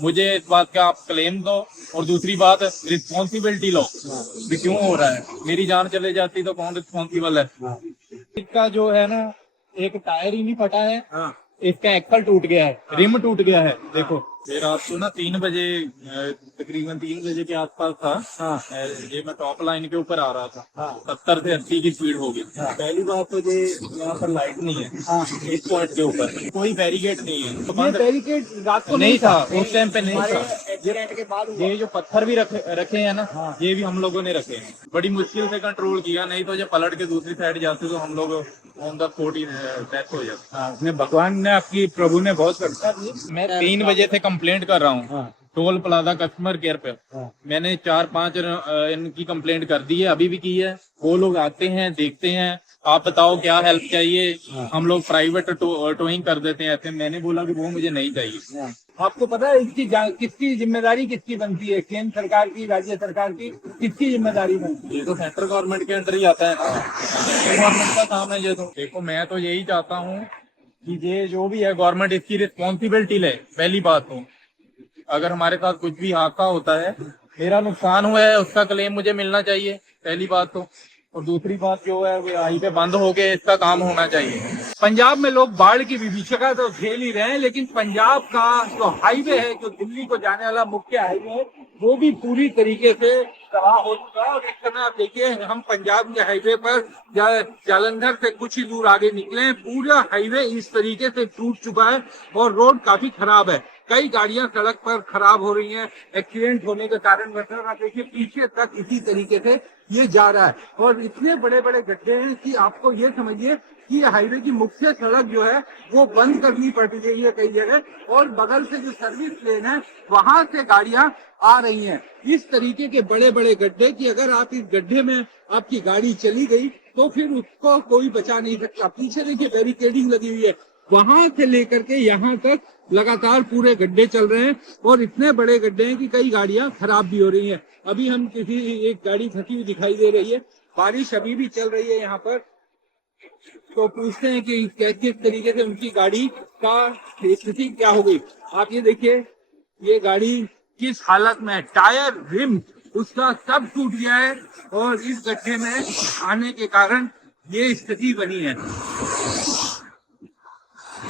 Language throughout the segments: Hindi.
मुझे इस बात का आप क्लेम दो, और दूसरी बात रिस्पॉन्सिबिलिटी लो कि क्यों हो रहा है। मेरी जान चले जाती तो कौन रिस्पॉन्सिबल है। इसका जो है ना, एक टायर ही नहीं फटा है, इसका एक्सल टूट गया है, रिम टूट गया है। देखो ये रात को ना 3 बजे, तकरीबन 3 बजे के आसपास था। ये मैं टॉप लाइन के ऊपर आ रहा था, 70 से 80 की स्पीड होगी। पहली बात तो ये यहाँ पर लाइट नहीं है, इस पॉइंट के ऊपर कोई बैरिकेड नहीं है, तो ये बैरिकेड रात को नहीं था, उस टाइम पे नहीं हमारे था। एक्सीडेंट के बाद हुआ। ये जो पत्थर भी रखे हैं ना, ये भी हम लोगों ने रखे हैं। बड़ी मुश्किल से कंट्रोल किया, नहीं तो ये पलट के दूसरी साइड जाते तो हम लोग on the spot he death हो जाती। भगवान ने आपकी प्रभु ने बहुत रक्षा दी। मैं 3 बजे से कंप्लेंट कर रहा हूँ टोल प्लाजा कस्टमर केयर पे। मैंने 4-5 इनकी कंप्लेंट कर दी है, अभी भी की है। वो लोग आते हैं, देखते हैं, आप बताओ क्या हेल्प चाहिए। हम लोग प्राइवेट टोइंग कर देते हैं ऐसे। मैंने बोला कि वो मुझे नहीं चाहिए। आपको पता है इसकी किसकी जिम्मेदारी किसकी बनती है? केंद्र सरकार की, राज्य सरकार की, किसकी जिम्मेदारी बनती है? ये तो सेंट्रल गवर्नमेंट के अंडर ही आता है ना, सेंट्रल गवर्नमेंट का काम है ये तो। देखो मैं तो यही चाहता हूँ कि ये जो भी है गवर्नमेंट इसकी रिस्पॉन्सिबिलिटी ले। पहली बात तो अगर हमारे साथ कुछ भी हादसा होता है, मेरा नुकसान हुआ है, उसका क्लेम मुझे मिलना चाहिए, पहली बात तो। और दूसरी बात जो है वो हाईवे बंद हो गए, इसका काम होना चाहिए। पंजाब में लोग बाढ़ की विभीषिका तो झेल ही रहे हैं, लेकिन पंजाब का जो हाईवे है, जो दिल्ली को जाने वाला मुख्य हाईवे है, वो भी पूरी तरीके से तबाह हो चुका है। और इस समय आप देखिए, हम पंजाब के हाईवे पर जालंधर से कुछ ही दूर आगे निकले हैं, पूरा हाईवे इस तरीके से टूट चुका है और रोड काफी खराब है। कई गाड़ियां सड़क पर खराब हो रही हैं, एक्सीडेंट होने के कारण बन रहा है। देखिए पीछे तक इसी तरीके से ये जा रहा है और इतने बड़े बड़े गड्ढे हैं कि आपको ये समझिए कि हाईवे की मुख्य सड़क जो है वो बंद करनी पड़ रही है कई जगह, और बगल से जो सर्विस लेन है वहां से गाड़ियां आ रही हैं। इस तरीके के बड़े बड़े गड्ढे कि अगर आप इस गड्ढे में आपकी गाड़ी चली गई तो फिर उसको कोई बचा नहीं सकता। पीछे देखिए बैरिकेडिंग लगी हुई है, वहां से लेकर के यहाँ तक लगातार पूरे गड्ढे चल रहे हैं और इतने बड़े गड्ढे हैं कि कई गाड़ियां खराब भी हो रही हैं। अभी हम किसी एक गाड़ी फंसी हुई दिखाई दे रही है, बारिश अभी भी चल रही है यहाँ पर। तो पूछते हैं कि किस तरीके से उनकी गाड़ी का स्थिति क्या हो गई। आप ये देखिए, ये गाड़ी किस हालत में है, टायर रिम उसका सब टूट गया है और इस गड्ढे में आने के कारण ये स्थिति बनी है।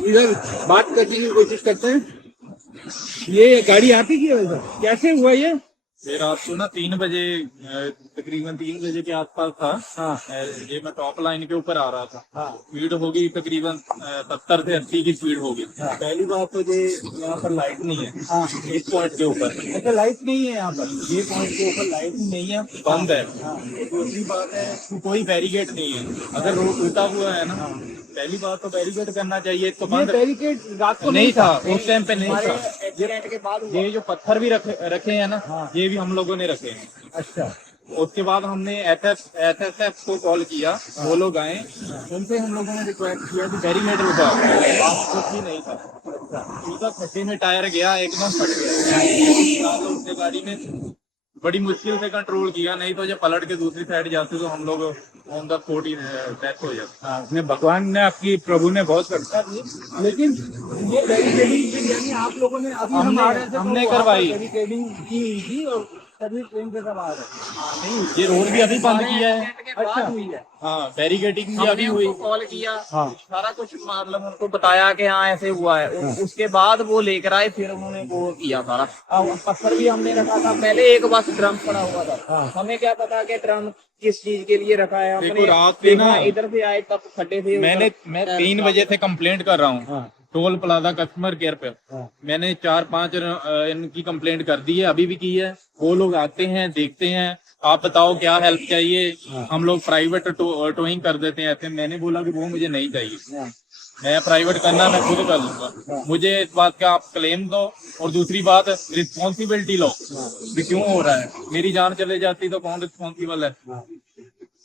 इधर बात करने की कोशिश करते हैं। ये गाड़ी आपकी की है सर? कैसे हुआ ये? ये रात को ना 3 बजे, तकरीबन 3 बजे के आसपास था। ये मैं टॉप लाइन के ऊपर आ रहा था। स्पीड होगी तकरीबन 70 से 80 की स्पीड होगी। पहली बात तो ये यहाँ पर लाइट नहीं है, इस पॉइंट के ऊपर। अच्छा, लाइट नहीं है यहाँ पर? ये पॉइंट के ऊपर लाइट नहीं है, बंद है। दूसरी बात है कोई बैरिकेड नहीं है। अगर रोड टूटा हुआ है ना, पहली बात तो बैरिकेड करना चाहिए। तो ये बैरिकेड रात को नहीं था, उस टाइम पे नहीं था। एक्सीडेंट के बाद हुआ। ये जो पत्थर भी रखे हैं ना, ये भी हम लोगों ने रखे हैं। अच्छा, उसके बाद हमने एसएसएफ को कॉल किया, वो लोग आए, उनसे हम लोगों ने रिक्वेस्ट किया कि बैरिकेड लगाओ, कुछ भी नहीं था। सीधा खड्डे में टायर गया, एकदम फट गया। तो उसने गाड़ी में बड़ी मुश्किल से कंट्रोल किया, नहीं तो ये पलट के दूसरी साइड जाते तो हम लोग on the spot he death हो जाती। भगवान ने आपकी प्रभु ने बहुत रक्षा दी। लेकिन ये बैरिकेडिंग यानी आप लोगों ने अभी हम आ रहे थे तो हमने वहाँ पर करवाई। बैरिकेडिंग की हुई थी और सर्विस ट्रेन से सब आ रहे थे। नहीं, ये रोड भी अभी बंद किया है। अच्छा हुई है। हाँ, बैरिकेडिंग भी अभी हुई। कॉल किया, हाँ। सारा कुछ मतलब उनको बताया कि हाँ ऐसे हुआ है। उसके बाद वो लेकर आए, फिर उन्होंने वो किया सारा। पत्थर भी हमने रखा था पहले, एक बस ड्रम पड़ा हुआ था। हमें क्या पता कि ड्रम किस चीज के लिए रखा है। देखो हमने रात में ना, इधर से आए तब खड्डे थे। मैं 3 बजे से कंप्लेंट कर रहा हूँ टोल प्लाजा कस्टमर केयर पे। मैंने 4-5 इनकी कंप्लेंट कर दी है, अभी भी की है। वो लोग आते हैं, देखते हैं, आप बताओ क्या हेल्प चाहिए। हम लोग प्राइवेट टोइंग कर देते हैं ऐसे। मैंने बोला कि वो मुझे नहीं चाहिए, मैं प्राइवेट करना मैं खुद कर लूंगा। मुझे इस बात का आप क्लेम दो, और दूसरी बात रिस्पॉन्सिबिलिटी लो कि क्यों हो रहा है। मेरी जान चले जाती तो कौन रिस्पॉन्सिबल है।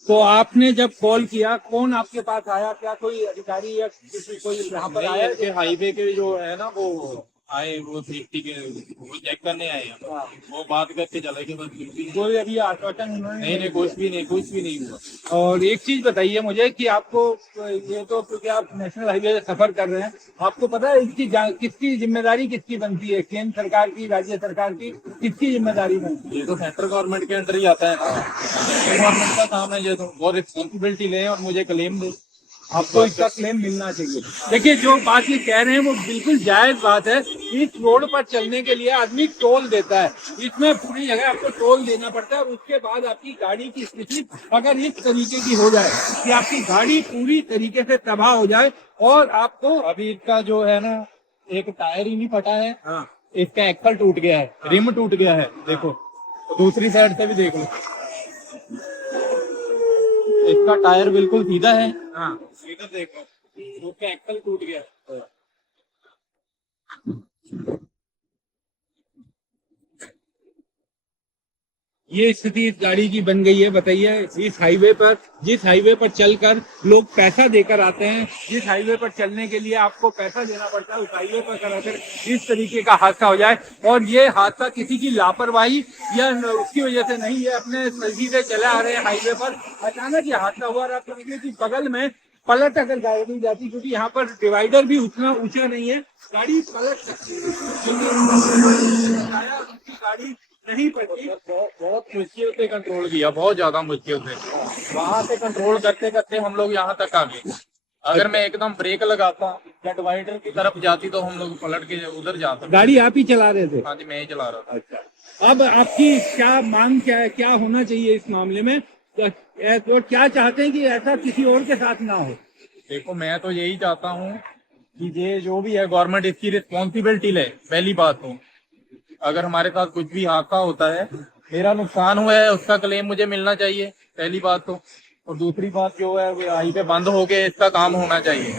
तो आपने जब कॉल किया, कौन आपके पास आया? क्या कोई अधिकारी या किसी कोई यहाँ पर आया? हाईवे के जो है ना, वो आए वो सेफ्टी के वो चेक करने आए हैं, वो बात करके चले गए बस, कुछ भी नहीं। कोई अभी आश्वासन उन्होंने नहीं नहीं, कुछ भी नहीं हुआ। और एक चीज बताइए मुझे कि आपको ये तो क्योंकि आप नेशनल हाईवे से सफर कर रहे हैं, आपको पता है इसकी किसकी जिम्मेदारी किसकी बनती है? केंद्र सरकार की, राज्य सरकार की, किसकी जिम्मेदारी बनती है? ये तो सेंट्रल गवर्नमेंट के अंडर ही आता है ना, सेंट्रल गवर्नमेंट का काम है ये, तो वो रिस्पॉन्सिबिलिटी ले और मुझे क्लेम दे। आपको इसका क्लेम मिलना चाहिए। देखिए जो बात ये कह रहे हैं वो बिल्कुल जायज बात है। इस रोड पर चलने के लिए आदमी टोल देता है, इसमें पूरी जगह आपको टोल देना पड़ता है, और उसके बाद आपकी गाड़ी की स्थिति अगर इस तरीके की हो जाए कि आपकी गाड़ी पूरी तरीके से तबाह हो जाए और आपको अभी इसका जो है ना, एक टायर ही नहीं फटा है, हाँ इसका एक्सल टूट गया है, रिम टूट गया है, देखो दूसरी साइड से भी देख लो, इसका टायर बिल्कुल सीधा है, हाँ इधर देखो उसका एक्सल टूट गया है। ये स्थिति इस गाड़ी की बन गई है। बताइए इस हाईवे पर, जिस हाईवे पर चलकर लोग पैसा देकर आते हैं, जिस हाईवे पर चलने के लिए आपको पैसा देना पड़ता है, उस हाईवे पर अगर इस तरीके का हादसा हो जाए, और ये हादसा किसी की लापरवाही या उसकी वजह से नहीं है, अपने सीधे चले आ रहे हैं हाईवे पर, अचानक ये हादसा हुआ। और आप समझिए कि बगल में पलट अगर गाड़ी जाती, क्योंकि यहाँ पर डिवाइडर भी उतना ऊंचा नहीं है, गाड़ी पलट सकती है, गाड़ी नहीं पड़ती। बहुत मुश्किल से कंट्रोल किया, बहुत ज्यादा मुश्किल से, वहां से कंट्रोल करते करते हम लोग यहाँ तक आ गए। अगर मैं एकदम ब्रेक लगाता या डिवाइडर की तरफ जाती तो हम लोग पलट के उधर जाते। गाड़ी आप ही चला रहे थे? हाँ जी, मैं ही चला रहा था। अच्छा, अब आपकी क्या मांग, क्या है, क्या होना चाहिए इस मामले में, तो क्या चाहते हैं कि ऐसा किसी और के साथ ना हो? देखो मैं तो यही चाहता हूँ कि ये जो भी है गवर्नमेंट इसकी रिस्पॉन्सिबिलिटी ले। पहली बात तो अगर हमारे साथ कुछ भी हादसा होता है, मेरा नुकसान हुआ है, उसका क्लेम मुझे मिलना चाहिए, पहली बात तो। और दूसरी बात जो है वो हाईवे बंद हो के इसका काम होना चाहिए।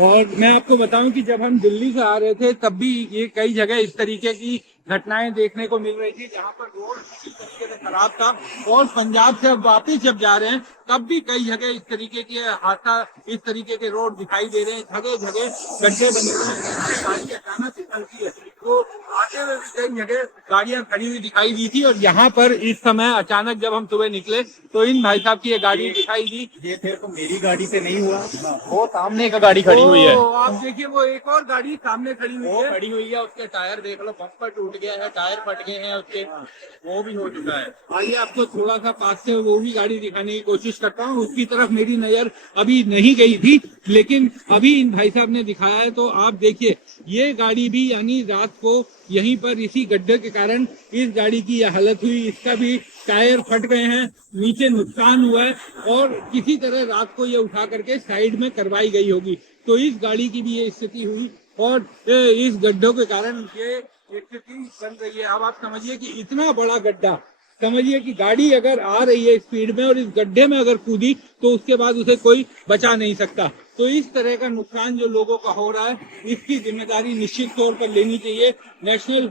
और मैं आपको बताऊं कि जब हम दिल्ली से आ रहे थे तब भी ये कई जगह इस तरीके की घटनाएं देखने को मिल रही थी, जहां पर रोड इस तरीके से खराब था। और पंजाब से अब वापिस जब जा रहे हैं तब भी कई जगह इस तरीके के हादसा, इस तरीके के रोड दिखाई दे रहे हैं, जगह जगह गड्ढे बने हुए हैं, गाड़ी अचानक से चलती है। तो आते हुए कई जगह गाड़ियां खड़ी हुई दिखाई दी थी, और यहाँ पर इस समय अचानक जब हम सुबह निकले तो इन भाई साहब की ये गाड़ी दिखाई दी। ये फिर तो मेरी गाड़ी से नहीं हुआ, वो सामने का गाड़ी खड़ी हुई है, तो आप देखिए वो एक और गाड़ी सामने खड़ी हुई वो है। खड़ी हुई है, उसके टायर देख लो, बम्पर टूट गया है, टायर फट गए हैं उसके, वो भी हो चुका है। आइए आपको थोड़ा सा पास से वो भी गाड़ी दिखाने की कोशिश करता हूँ। उसकी तरफ मेरी नजर अभी नहीं गई थी, लेकिन अभी इन भाई साहब ने दिखाया है, तो आप देखिए ये गाड़ी भी, यानी रात को यहीं पर इसी गड्ढे के कारण इस गाड़ी की यह हालत हुई। इसका भी टायर फट गए हैं, नीचे नुकसान हुआ है, और किसी तरह रात को ये उठा करके साइड में करवाई गई होगी। तो इस गाड़ी की भी ये स्थिति हुई, और इस गड्ढों के कारण ये स्थिति बन रही है। अब आप समझिए कि इतना बड़ा गड्ढा, समझिए कि गाड़ी अगर आ रही है स्पीड में और इस गड्ढे में अगर कूदी तो उसके बाद उसे कोई बचा नहीं सकता। तो इस तरह का नुकसान जो लोगों का हो रहा है, इसकी जिम्मेदारी निश्चित तौर पर लेनी चाहिए। नेशनल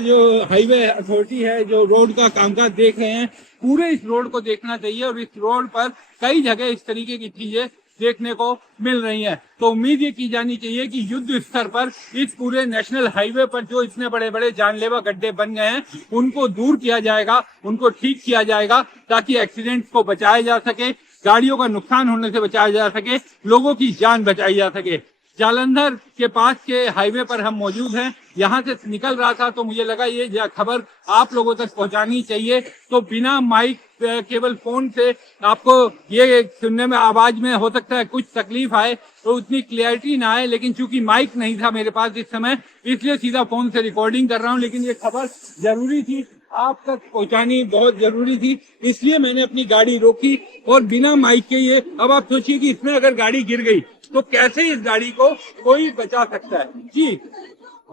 जो हाईवे अथॉरिटी है, जो रोड का कामकाज देख रहे हैं, पूरे इस रोड को देखना चाहिए। और इस रोड पर कई जगह इस तरीके की चीजें देखने को मिल रही है। तो उम्मीद ये की जानी चाहिए कि युद्ध स्तर पर इस पूरे नेशनल हाईवे पर जो इतने बड़े बड़े जानलेवा गड्ढे बन गए हैं, उनको दूर किया जाएगा, उनको ठीक किया जाएगा, ताकि एक्सीडेंट्स को बचाया जा सके, गाड़ियों का नुकसान होने से बचाया जा सके, लोगों की जान बचाई जा सके। जालंधर के पास के हाईवे पर हम मौजूद हैं। यहाँ से निकल रहा था तो मुझे लगा ये खबर आप लोगों तक पहुंचानी चाहिए। तो बिना माइक, केवल फोन से आपको ये सुनने में, आवाज में हो सकता है कुछ तकलीफ आए, तो उतनी क्लियरिटी ना आए, लेकिन चूंकि माइक नहीं था मेरे पास इस समय, इसलिए सीधा फोन से रिकॉर्डिंग कर रहा हूँ। लेकिन ये खबर जरूरी थी, आप तक पहुंचानी बहुत जरूरी थी, इसलिए मैंने अपनी गाड़ी रोकी और बिना माइक के ये। अब आप सोचिए कि इसमें अगर गाड़ी गिर गई तो कैसे इस गाड़ी को कोई बचा सकता है? जी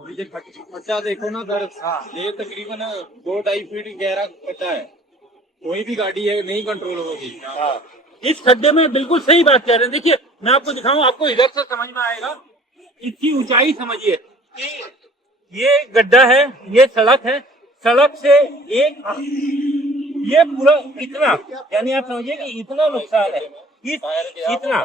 ये खड्डा देखो ना सर, ये तकरीबन 2-2.5 फीट गहरा खड्डा है, कोई भी गाड़ी है नहीं कंट्रोल होगी। इस खड्डे में बिल्कुल सही बात कह रहे हैं। देखिए मैं आपको दिखाऊं, आपको इधर से समझ में आएगा। इसकी ऊंचाई समझिए कि ये गड्ढा है, ये सड़क है, सड़क से एक ये पूरा इतना, यानी आप समझिए कि इतना नुकसान है। इतना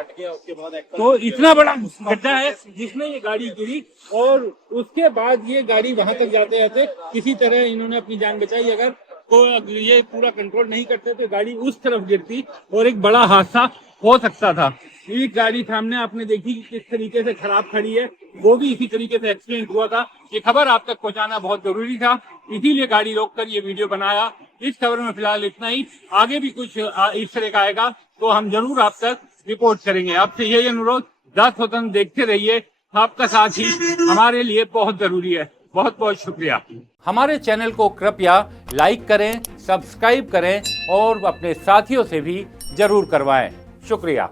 तो इतना बड़ा गड्ढा है जिसमें ये गाड़ी गिरी और उसके बाद ये गाड़ी वहां तक जाते जाते किसी तरह इन्होंने अपनी जान बचाई। अगर तो ये पूरा कंट्रोल नहीं करते तो गाड़ी उस तरफ गिरती और एक बड़ा हादसा हो सकता था। ये गाड़ी सामने आपने देखी कि किस तरीके से खराब खड़ी है, वो भी इसी तरीके से एक्सीडेंट हुआ था। ये खबर आप तक पहुंचाना बहुत जरूरी था, इसीलिए गाड़ी रोककर ये वीडियो बनाया। इस खबर में फिलहाल इतना ही, आगे भी कुछ इस तरह का आएगा तो हम जरूर आप तक रिपोर्ट करेंगे। आपसे यही अनुरोध, 10 स्वतंत्र देखते रहिए, आपका साथ ही हमारे लिए बहुत जरूरी है। बहुत बहुत शुक्रिया। हमारे चैनल को कृपया लाइक करें, सब्सक्राइब करें और अपने साथियों से भी जरूर करवाएं। शुक्रिया।